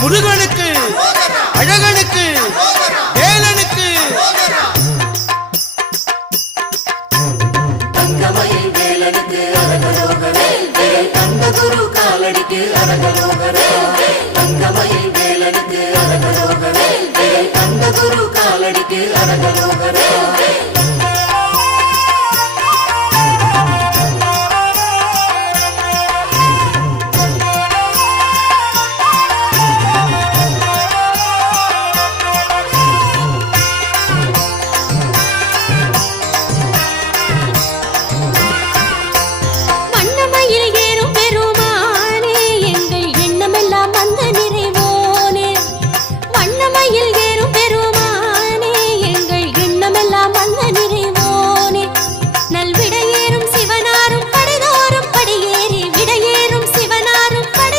முருகனுக்கு அழகனுக்கு வேலனுக்கு தங்கமயில் வேலனுக்கு அரகரோகரே தங்க குரு காலடிக்கு அரகரோகரே தங்கமயில் வேலனுக்கு அரகரோகரே தங்க குரு காலடிக்கு அரகரோகரே